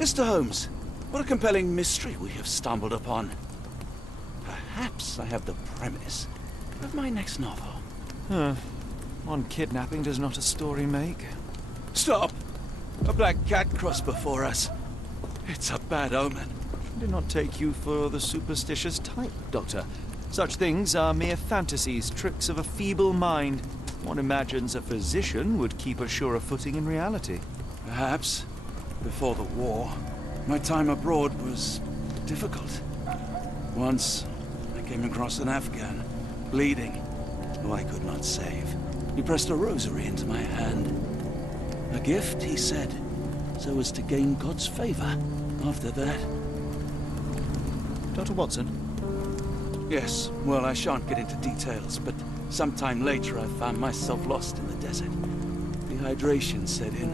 Mr. Holmes, what a compelling mystery we have stumbled upon. Perhaps I have the premise of my next novel. One kidnapping does not a story make. Stop! A black cat crossed before us. It's a bad omen. I did not take you for the superstitious type, Doctor. Such things are mere fantasies, tricks of a feeble mind. One imagines a physician would keep a surer footing in reality. Perhaps. Before the war, my time abroad was difficult. Once, I came across an Afghan, bleeding, who I could not save. He pressed a rosary into my hand. A gift, he said, so as to gain God's favor. After that... Dr. Watson? Yes, well, I shan't get into details, but sometime later I found myself lost in the desert. Dehydration set in,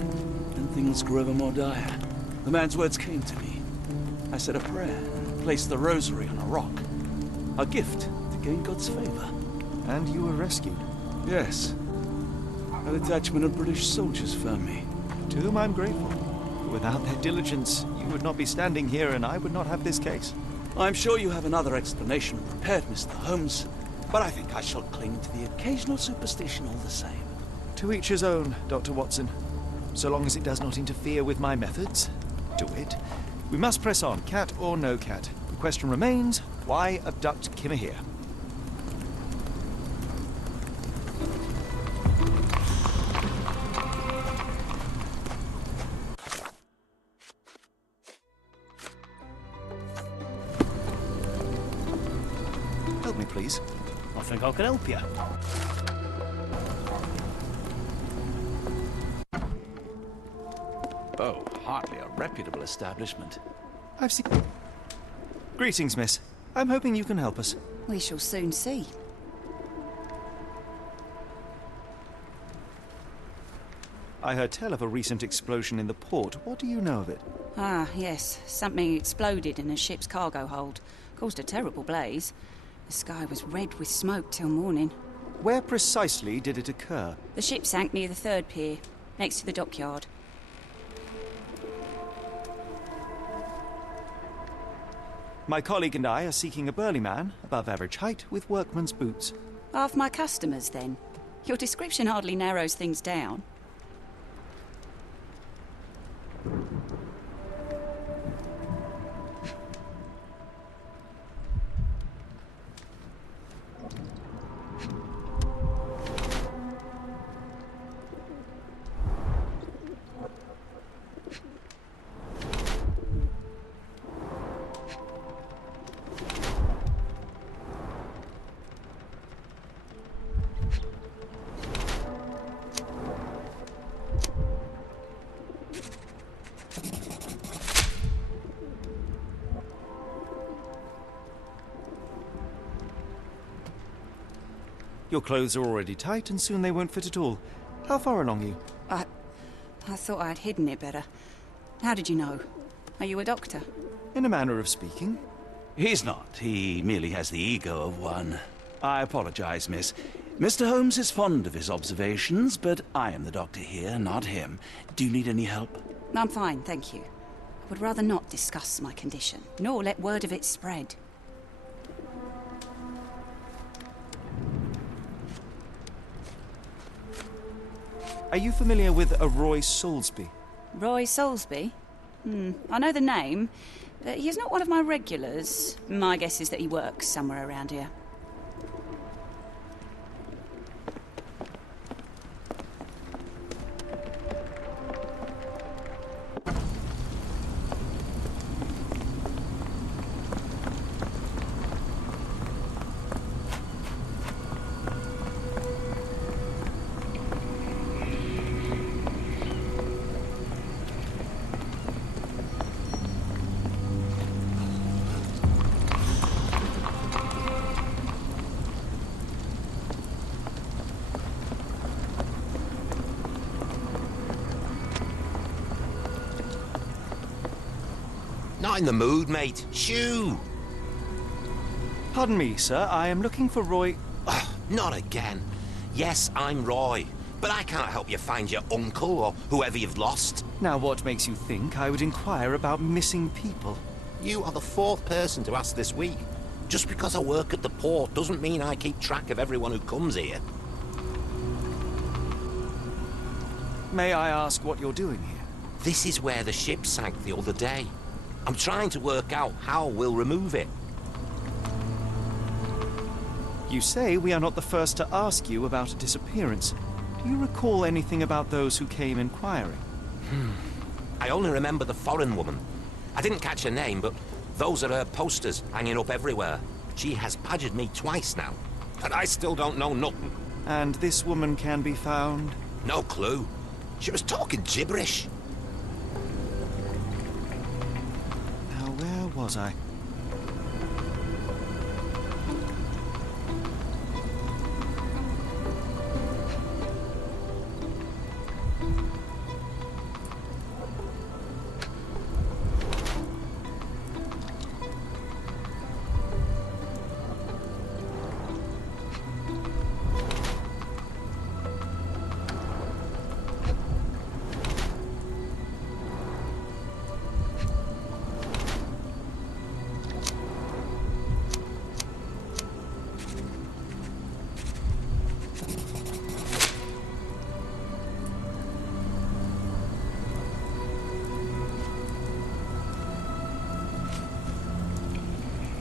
and things grew ever more dire. The man's words came to me. I said a prayer and placed the rosary on a rock. A gift to gain God's favor. And you were rescued? Yes. A detachment of British soldiers found me. To whom I'm grateful. Without their diligence, you would not be standing here and I would not have this case. I'm sure you have another explanation prepared, Mr. Holmes, but I think I shall cling to the occasional superstition all the same. To each his own, Dr. Watson. So long as it does not interfere with my methods, do it. We must press on, cat or no cat. The question remains, why abduct Kimmer here? Help me, please. I think I can help you. Oh, hardly a reputable establishment. I've seen... Greetings, miss. I'm hoping you can help us. We shall soon see. I heard tell of a recent explosion in the port. What do you know of it? Ah, yes. Something exploded in a ship's cargo hold. Caused a terrible blaze. The sky was red with smoke till morning. Where precisely did it occur? The ship sank near the third pier, next to the dockyard. My colleague and I are seeking a burly man, above average height, with workman's boots. Half my customers, then. Your description hardly narrows things down. Your clothes are already tight and soon they won't fit at all. How far along are you? I thought I'd hidden it better. How did you know? Are you a doctor? In a manner of speaking. He's not. He merely has the ego of one. I apologize, miss. Mr. Holmes is fond of his observations, but I am the doctor here, not him. Do you need any help? I'm fine, thank you. I would rather not discuss my condition, nor let word of it spread. Are you familiar with a Roy Soulsby? Roy Soulsby? I know the name. He's not one of my regulars. My guess is that he works somewhere around here. Not in the mood, mate. Shoo! Pardon me, sir. I am looking for Roy... Not again. Yes, I'm Roy. but I can't help you find your uncle or whoever you've lost. Now, what makes you think I would inquire about missing people? You are the fourth person to ask this week. Just because I work at the port doesn't mean I keep track of everyone who comes here. May I ask what you're doing here? This is where the ship sank the other day. I'm trying to work out how we'll remove it. You say we are not the first to ask you about a disappearance. Do you recall anything about those who came inquiring? I only remember the foreign woman. I didn't catch her name, but those are her posters hanging up everywhere. She has badgered me twice now, and I still don't know nothing. And this woman can be found? No clue. She was talking gibberish. Now, where was I?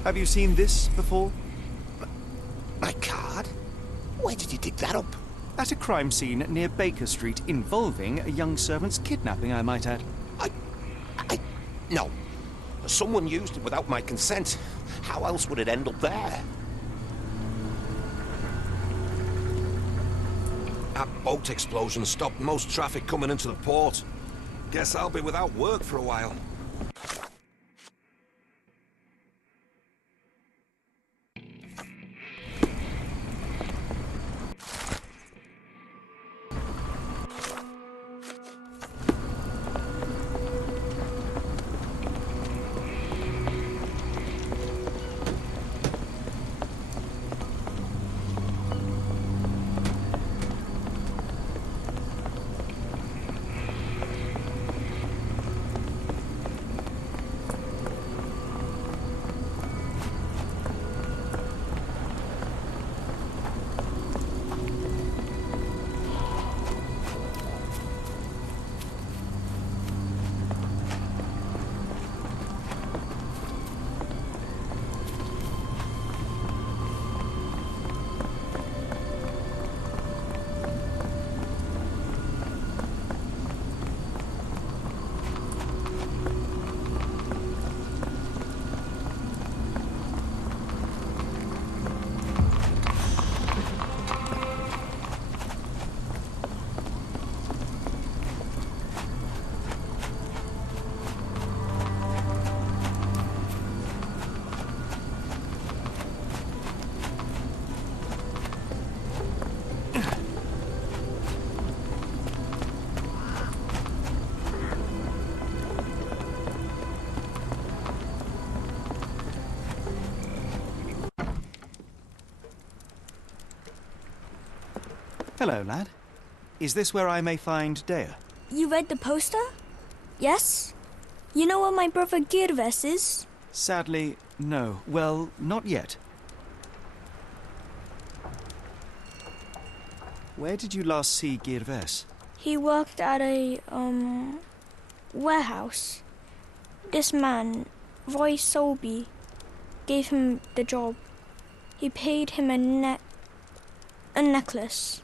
Have you seen this before? My card? Where did you dig that up? At a crime scene near Baker Street involving a young servant's kidnapping, I might add. No. Someone used it without my consent. How else would it end up there? That boat explosion stopped most traffic coming into the port. Guess I'll be without work for a while. Hello, lad. Is this where I may find Dea? You read the poster? Yes? You know where my brother Girves is? Sadly, no. Well, not yet. Where did you last see Girves? He worked at a, warehouse. This man, Roy Solby, gave him the job. He paid him a necklace.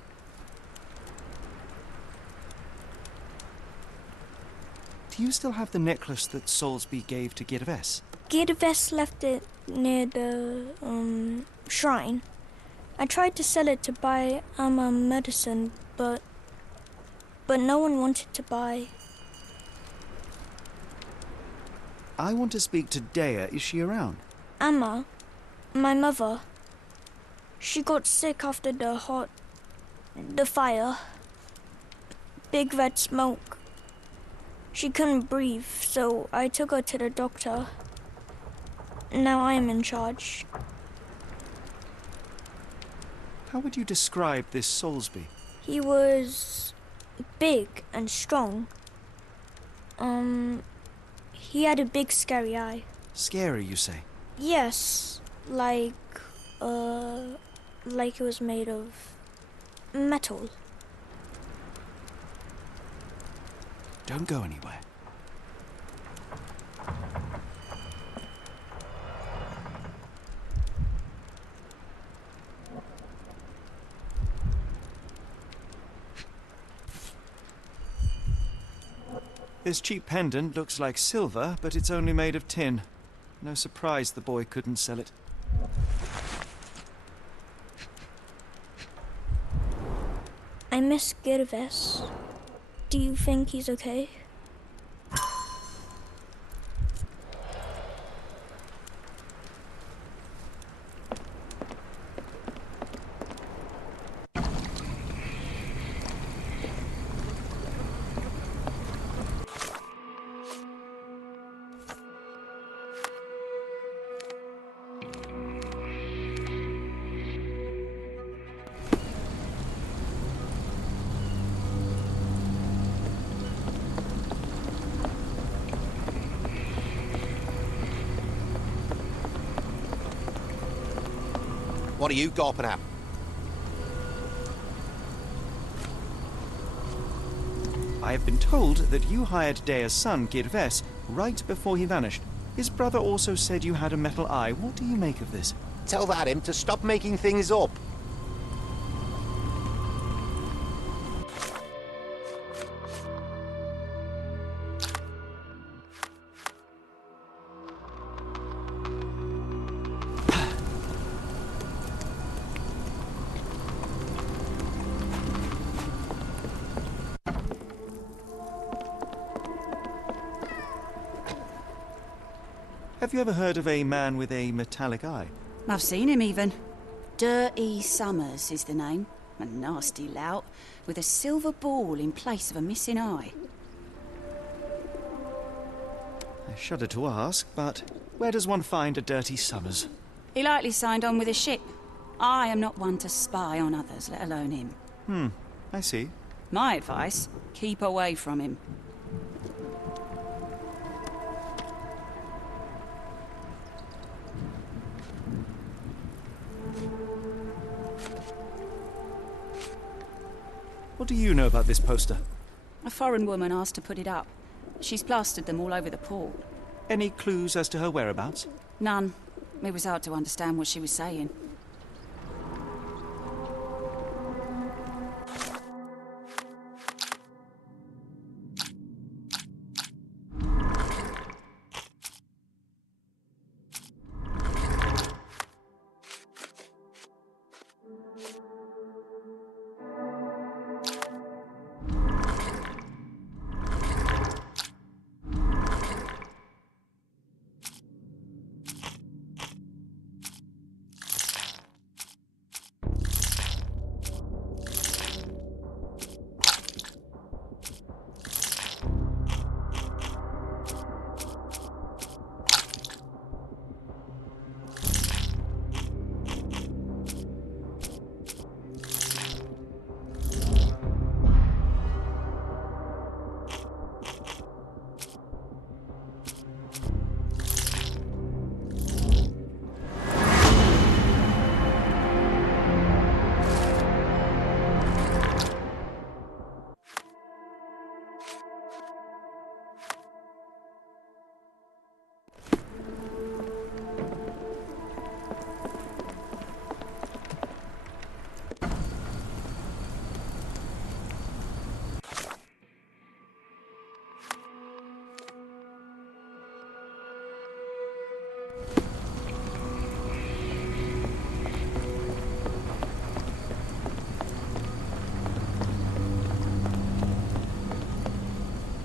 Do you still have the necklace that Soulsby gave to Girves? Girves left it near the, shrine. I tried to sell it to buy Amma medicine, but no one wanted to buy. I want to speak to Dea. Is she around? Amma, my mother, she got sick after the fire. Big red smoke. She couldn't breathe, so I took her to the doctor. Now I am in charge. How would you describe this Soulsby? He was big and strong. He had a big scary eye. Scary, you say? Yes, like it was made of metal. Don't go anywhere. This cheap pendant looks like silver, but it's only made of tin. No surprise the boy couldn't sell it. I miss Gervais. Do you think he's okay? What are you gawping at? I have been told that you hired Dea's son, Gervais, right before he vanished. His brother also said you had a metal eye. What do you make of this? Tell that him to stop making things up. Have you ever heard of a man with a metallic eye? I've seen him even. Dirty Summers is the name. A nasty lout, with a silver ball in place of a missing eye. I shudder to ask, but where does one find a Dirty Summers? He likely signed on with a ship. I am not one to spy on others, let alone him. I see. My advice, keep away from him. What do you know about this poster? A foreign woman asked to put it up. She's plastered them all over the port. Any clues as to her whereabouts? None. It was hard to understand what she was saying.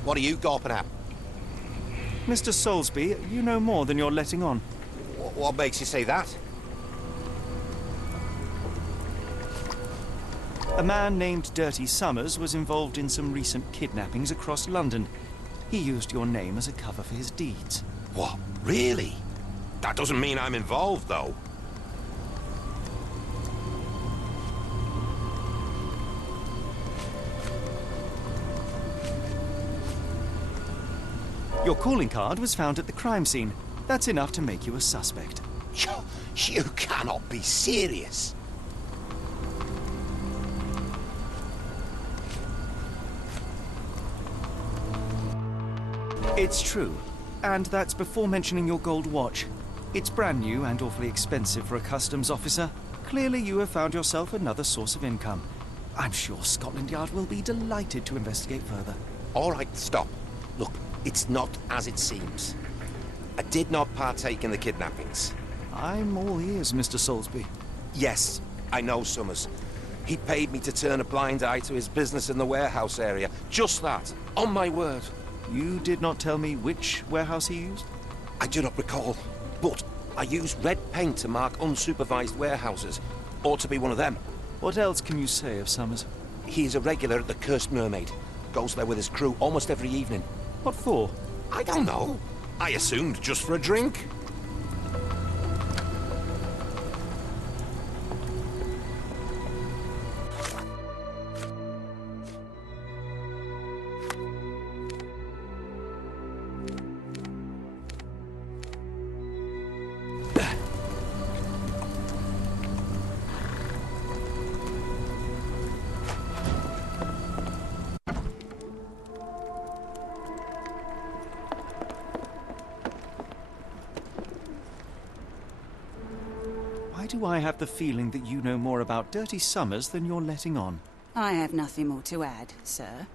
What are you gawping at? Mr. Soulsby, you know more than you're letting on. What makes you say that? A man named Dirty Summers was involved in some recent kidnappings across London. He used your name as a cover for his deeds. What? Really? That doesn't mean I'm involved, though. Your calling card was found at the crime scene. That's enough to make you a suspect. You cannot be serious. It's true. And that's before mentioning your gold watch. It's brand new and awfully expensive for a customs officer. Clearly you have found yourself another source of income. I'm sure Scotland Yard will be delighted to investigate further. All right, stop. Look, it's not as it seems. I did not partake in the kidnappings. I'm all ears, Mr. Soulsby. Yes, I know Summers. He paid me to turn a blind eye to his business in the warehouse area. Just that, on my word. You did not tell me which warehouse he used? I do not recall, but I used red paint to mark unsupervised warehouses. Ought to be one of them. What else can you say of Summers? He is a regular at the Cursed Mermaid. Goes there with his crew almost every evening. What for? I don't know. I assumed just for a drink. Why do I have the feeling that you know more about Dirty Summers than you're letting on? I have nothing more to add, sir.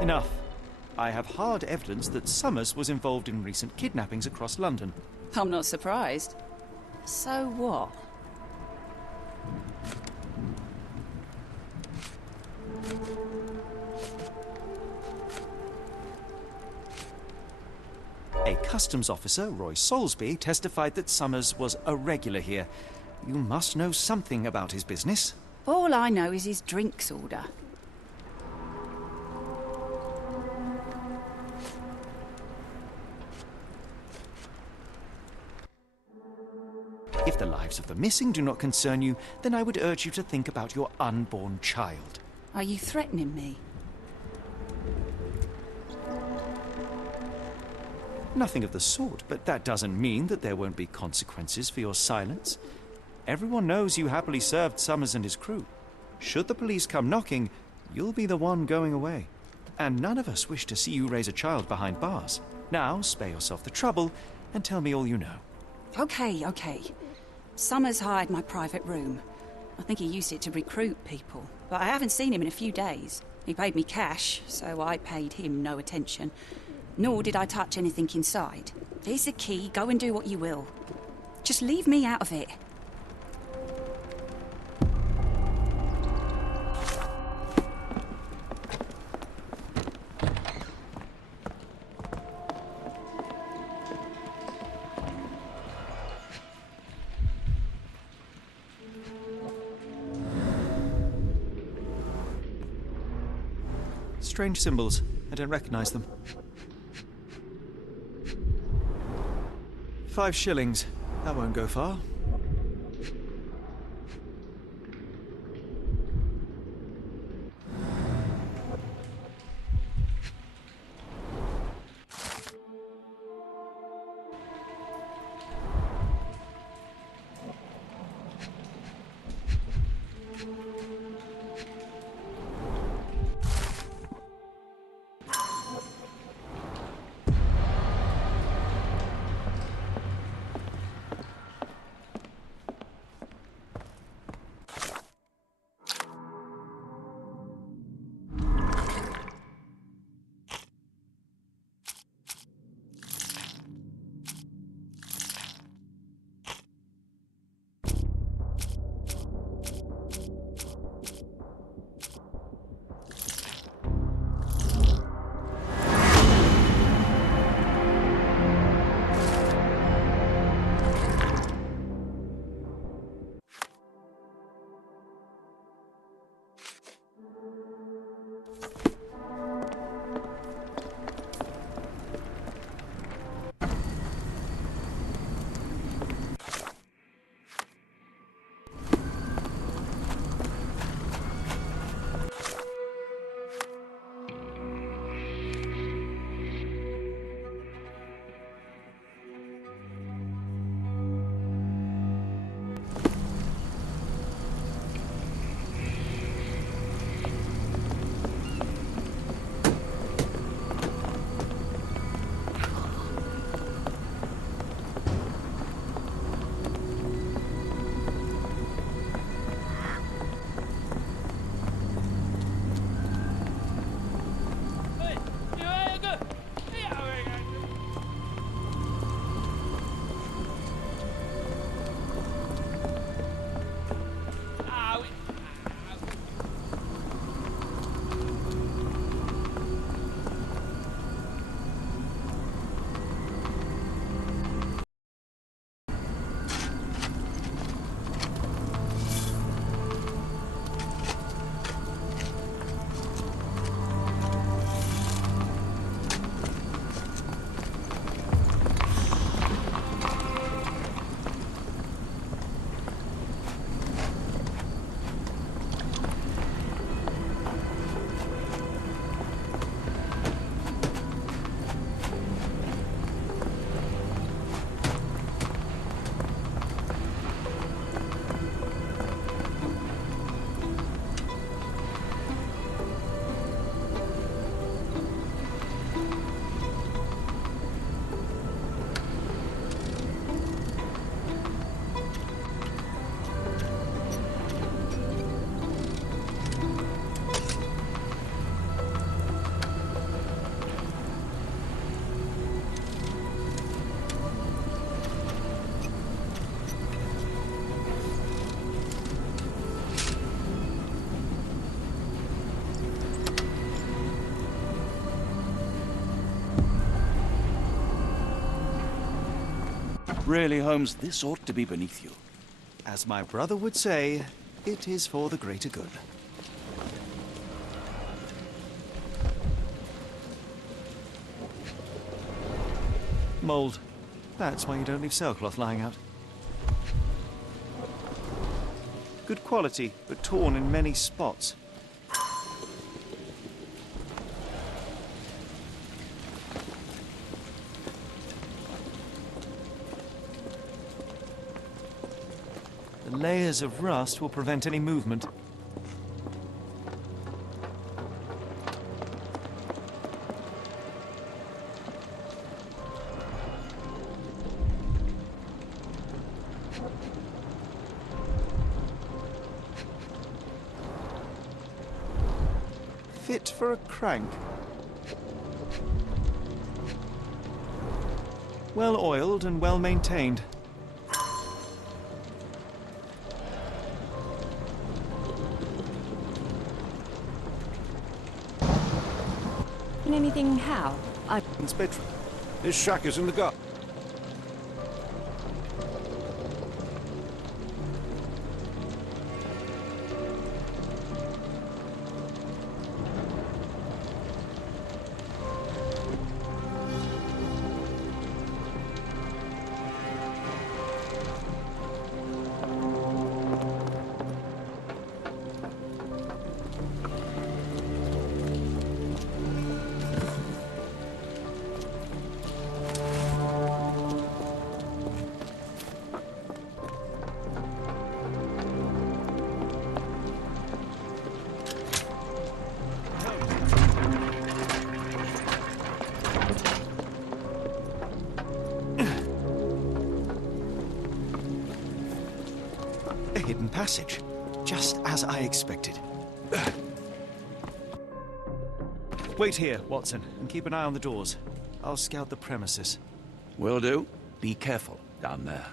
Enough. I have hard evidence that Summers was involved in recent kidnappings across London. I'm not surprised. So what? A customs officer, Roy Soulsby, testified that Summers was a regular here. You must know something about his business. All I know is his drinks order. If the lives of the missing do not concern you, then I would urge you to think about your unborn child. Are you threatening me? Nothing of the sort, but that doesn't mean that there won't be consequences for your silence. Everyone knows you happily served Summers and his crew. Should the police come knocking, you'll be the one going away. And none of us wish to see you raise a child behind bars. Now, spare yourself the trouble and tell me all you know. Okay. Summers hired my private room. I think he used it to recruit people, but I haven't seen him in a few days. He paid me cash, so I paid him no attention. Nor did I touch anything inside. Here's the key, go and do what you will. Just leave me out of it. Strange symbols. I don't recognize them. 5 shillings. That won't go far. Really, Holmes, this ought to be beneath you. As my brother would say, it is for the greater good. Mold. That's why you don't leave sailcloth lying out. Good quality, but torn in many spots. The layers of rust will prevent any movement. Fit for a crank. Well oiled and well maintained. Anything how? It's bedroom. This shack is in the gut. A hidden passage, just as I expected. Wait here, Watson, and keep an eye on the doors. I'll scout the premises. Will do. Be careful down there.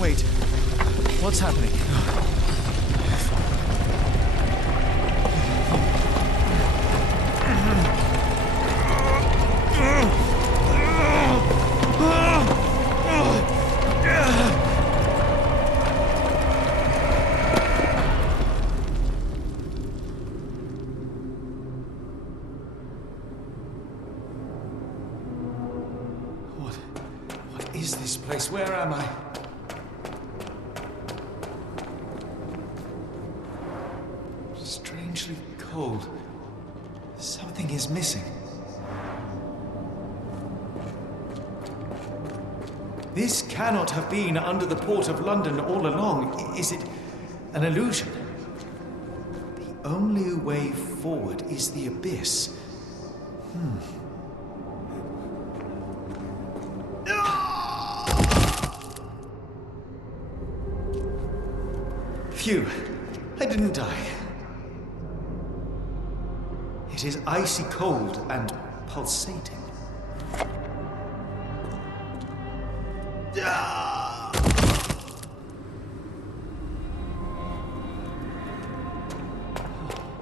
Wait, what's happening? What is this place? Where am I? Strangely cold. Something is missing. This cannot have been under the port of London all along. Is it an illusion? The only way forward is the abyss. Phew, I didn't die. It is icy cold and pulsating.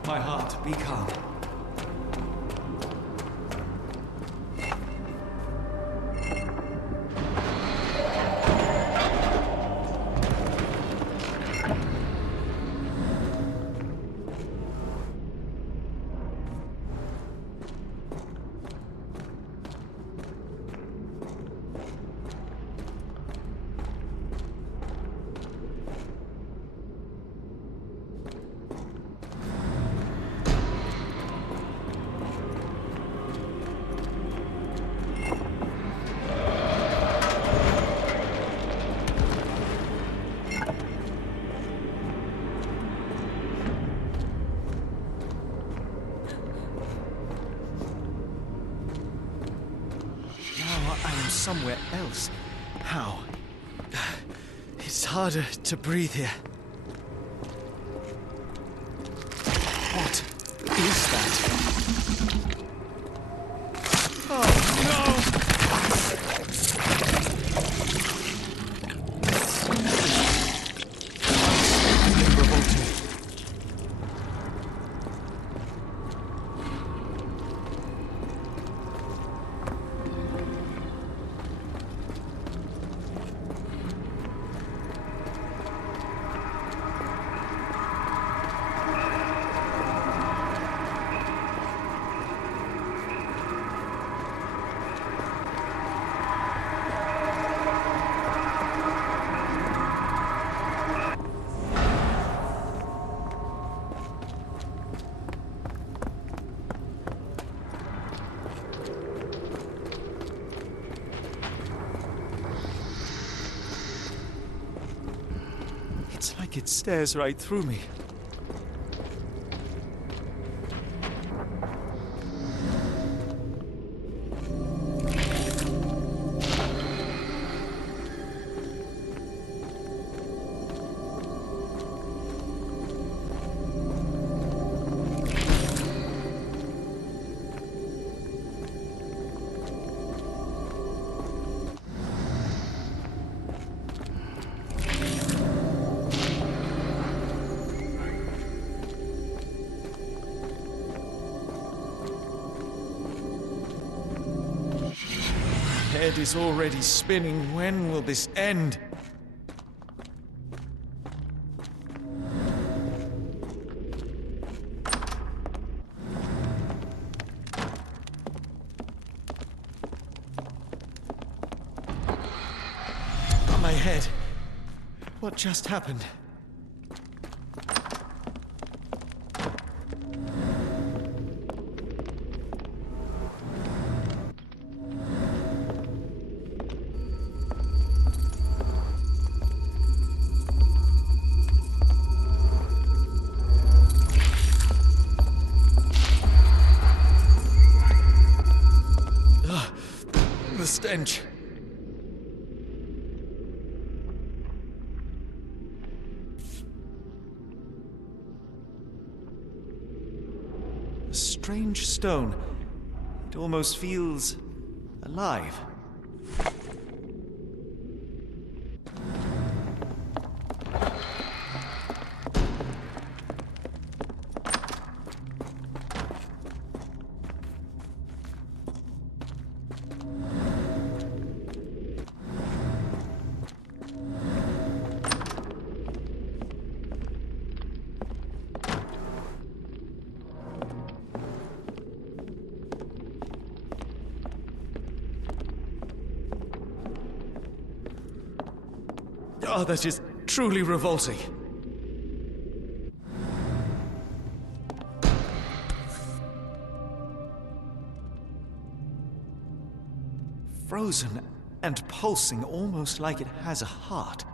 My heart, be calm. Somewhere else. How? It's harder to breathe here. What is that? Oh, no! like it stares right through me. Head is already spinning. When will this end? On my head. What just happened? The stench. A strange stone. It almost feels alive. Oh, that is truly revolting. Frozen and pulsing, almost like it has a heart.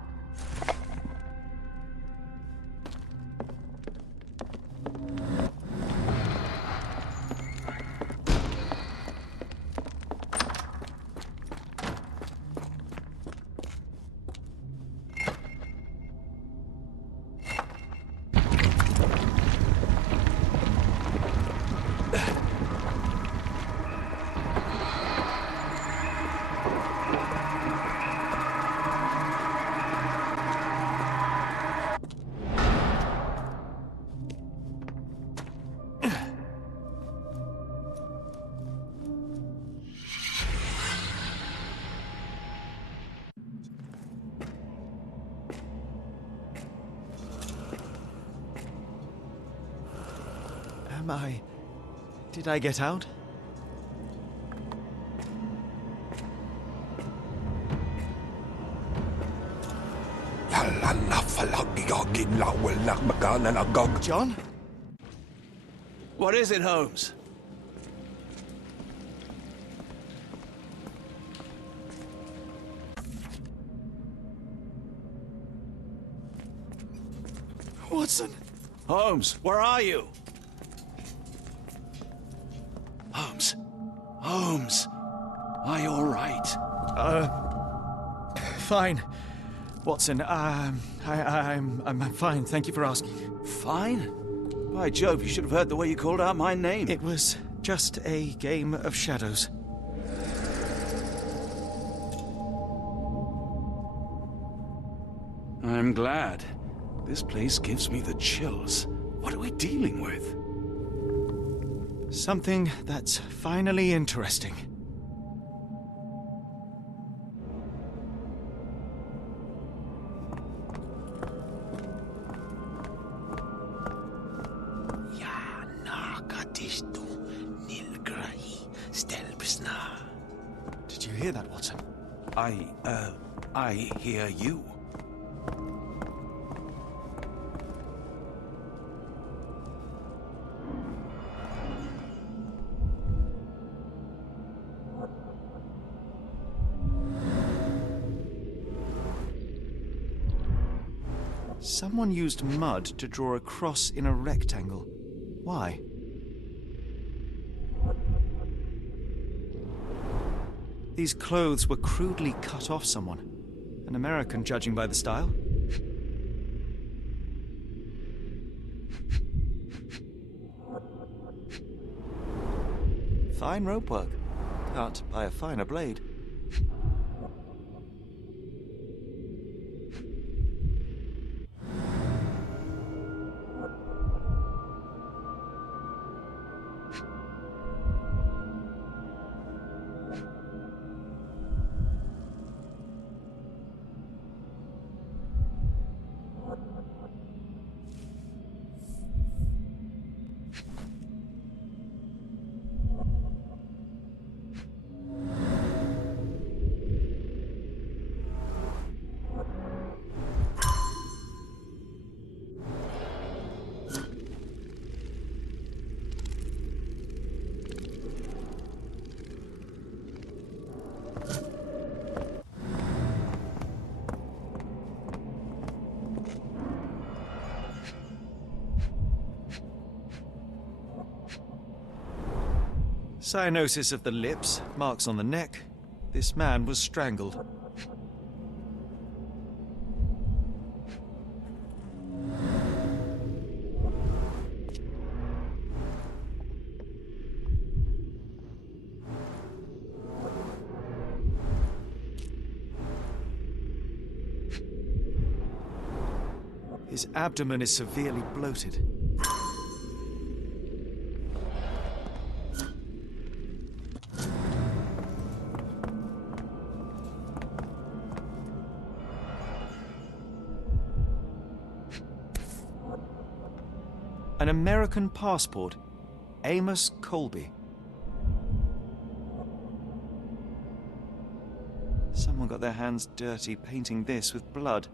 Did I get out? John? What is it, Holmes? Watson? Holmes, where are you? Holmes. Holmes. Are you all right? Fine. Watson, I'm fine. Thank you for asking. Fine? By Jove, you should have heard the way you called out my name. It was just a game of shadows. I'm glad. This place gives me the chills. What are we dealing with? Something that's finally interesting. Did you hear that, Watson? I hear you. Someone used mud to draw a cross in a rectangle. Why? These clothes were crudely cut off someone. An American, judging by the style. Fine rope work. Cut by a finer blade. Cyanosis of the lips, marks on the neck. This man was strangled. His abdomen is severely bloated. An American passport. Amos Colby. Someone got their hands dirty painting this with blood.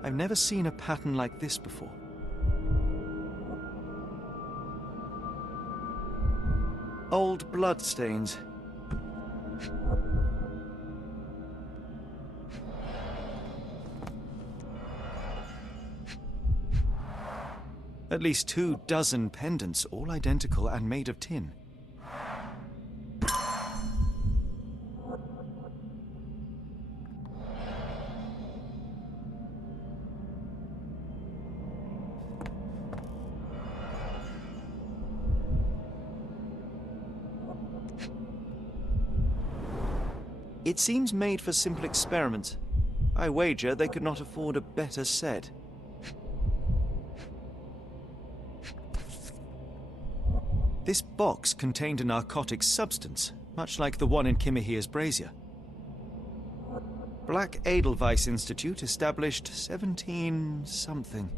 I've never seen a pattern like this before. Old blood stains. At least 24 pendants, all identical and made of tin. It seems made for simple experiments. I wager they could not afford a better set. This box contained a narcotic substance, much like the one in Kimihia's brazier. Black Edelweiss Institute, established 17-something.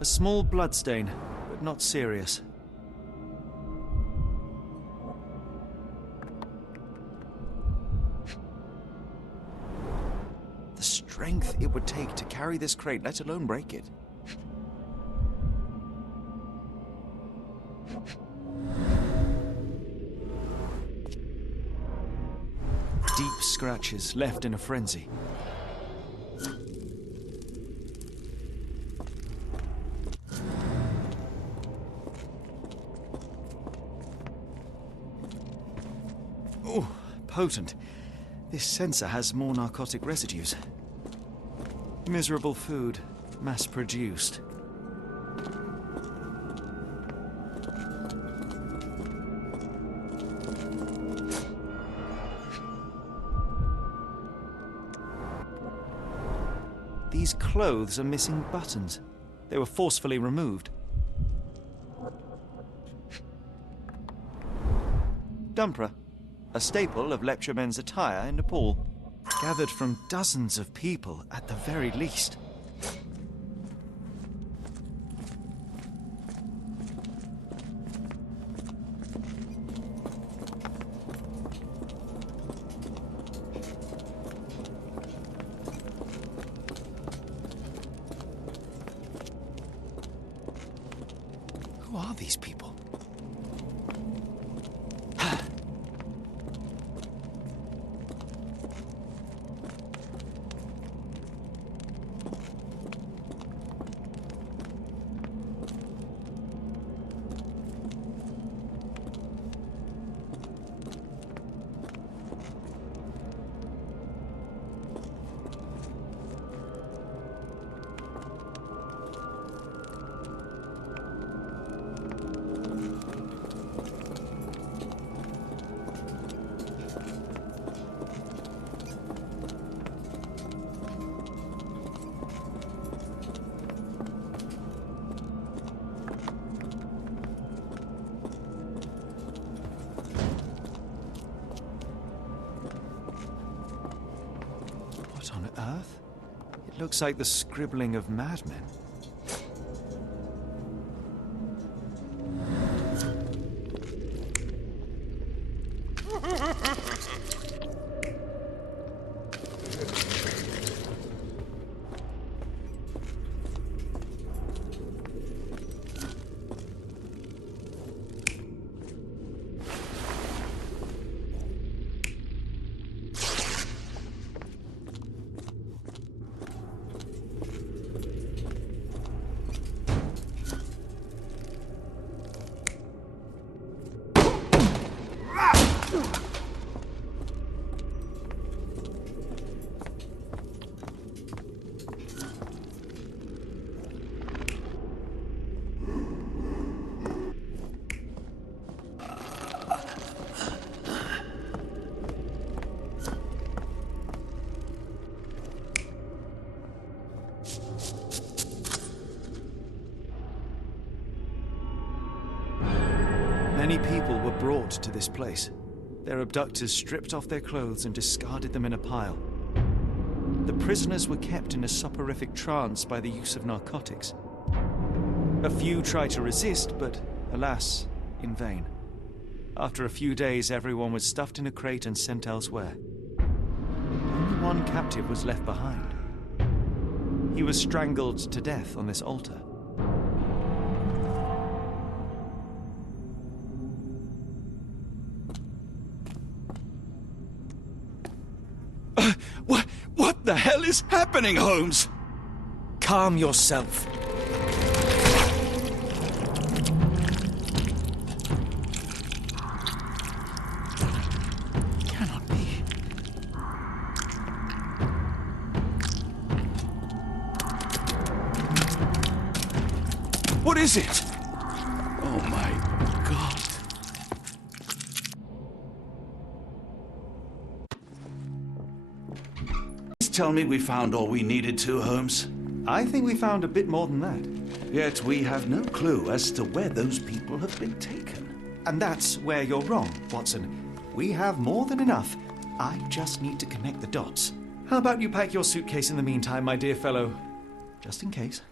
A small bloodstain, but not serious. The strength it would take to carry this crate, let alone break it. Deep scratches left in a frenzy. Oh, potent. This sensor has more narcotic residues. Miserable food, mass-produced. These clothes are missing buttons. They were forcefully removed. dumpra, a staple of lecture men's attire in Nepal, gathered from dozens of people at the very least. Who are these people? What on earth? It looks like the scribbling of madmen. Many people were brought to this place. Their abductors stripped off their clothes and discarded them in a pile. The prisoners were kept in a soporific trance by the use of narcotics. A few tried to resist, but alas, in vain. After a few days, everyone was stuffed in a crate and sent elsewhere. Only one captive was left behind. He was strangled to death on this altar. What the hell is happening, Holmes? Calm yourself. Cannot be. What is it? Oh my God. Tell me we found all we needed to, Holmes. I think we found a bit more than that. Yet we have no clue as to where those people have been taken. And that's where you're wrong, Watson. We have more than enough. I just need to connect the dots. How about you pack your suitcase in the meantime, my dear fellow? Just in case.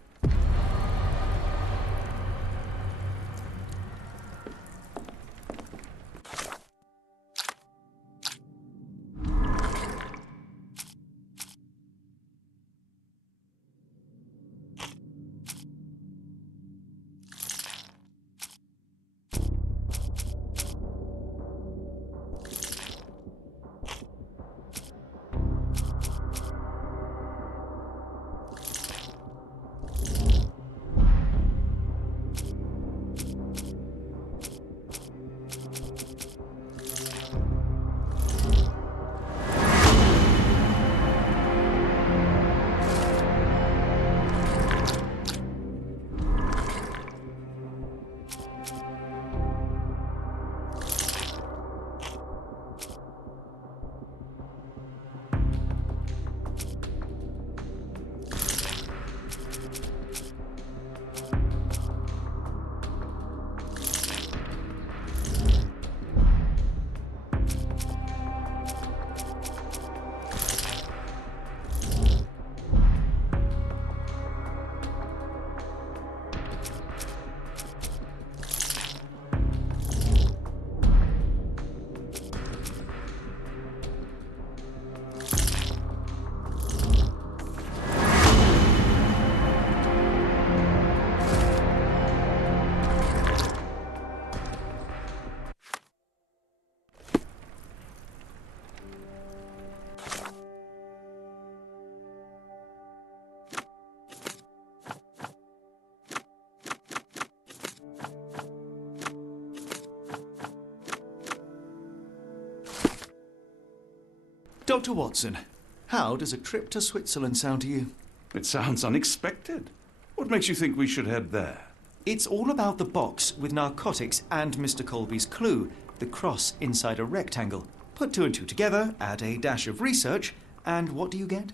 Dr. Watson, how does a trip to Switzerland sound to you? It sounds unexpected. What makes you think we should head there? It's all about the box with narcotics and Mr. Colby's clue, the cross inside a rectangle. Put two and two together, add a dash of research, and what do you get?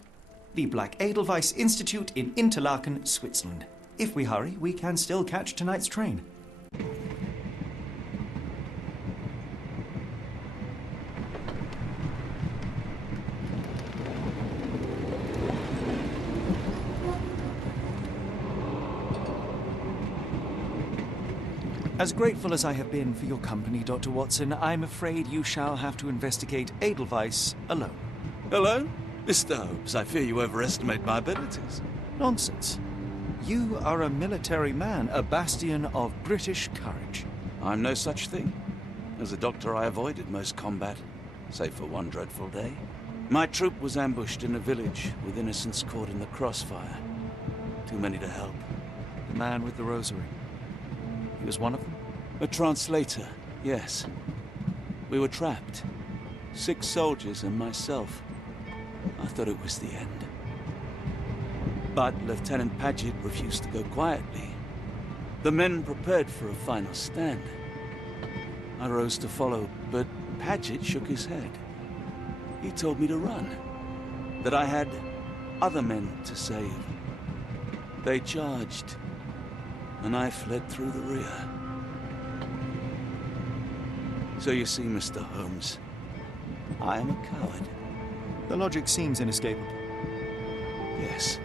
The Black Edelweiss Institute in Interlaken, Switzerland. If we hurry, we can still catch tonight's train. As grateful as I have been for your company, Dr. Watson, I'm afraid you shall have to investigate Edelweiss alone. Hello? Mr. Holmes, I fear you overestimate my abilities. Nonsense. You are a military man, a bastion of British courage. I'm no such thing. As a doctor, I avoided most combat, save for one dreadful day. My troop was ambushed in a village with innocents caught in the crossfire. Too many to help. The man with the rosary. He was one of them? A translator, yes. We were trapped. 6 soldiers and myself. I thought it was the end. But Lieutenant Paget refused to go quietly. The men prepared for a final stand. I rose to follow, but Paget shook his head. He told me to run. That I had other men to save. They charged, and I fled through the rear. So you see, Mr. Holmes, I am a coward. The logic seems inescapable. Yes.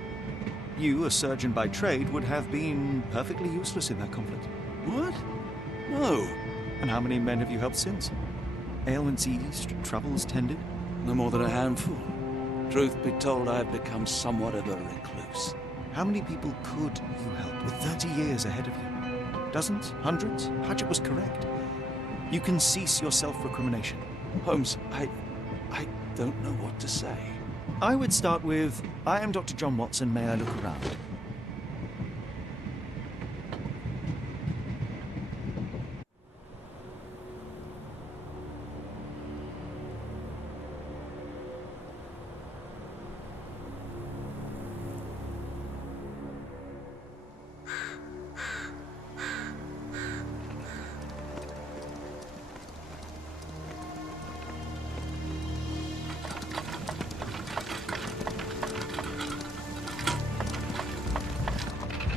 You, a surgeon by trade, would have been perfectly useless in that conflict. What? No. And how many men have you helped since? Ailments eased, troubles tended? No more than a handful. Truth be told, I have become somewhat of a recluse. How many people could you help with 30 years ahead of you? Dozens? Hundreds? Paget was correct. You can cease your self-recrimination. Holmes, I don't know what to say. I would start with, I am Dr. John Watson, may I look around?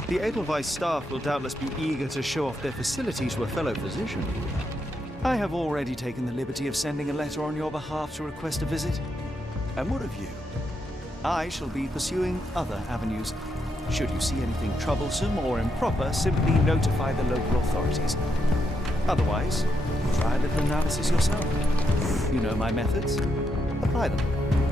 The Edelweiss staff will doubtless be eager to show off their facilities to a fellow physician. I have already taken the liberty of sending a letter on your behalf to request a visit. And what of you? I shall be pursuing other avenues. Should you see anything troublesome or improper, simply notify the local authorities. Otherwise, try a little analysis yourself. You know my methods. Apply them.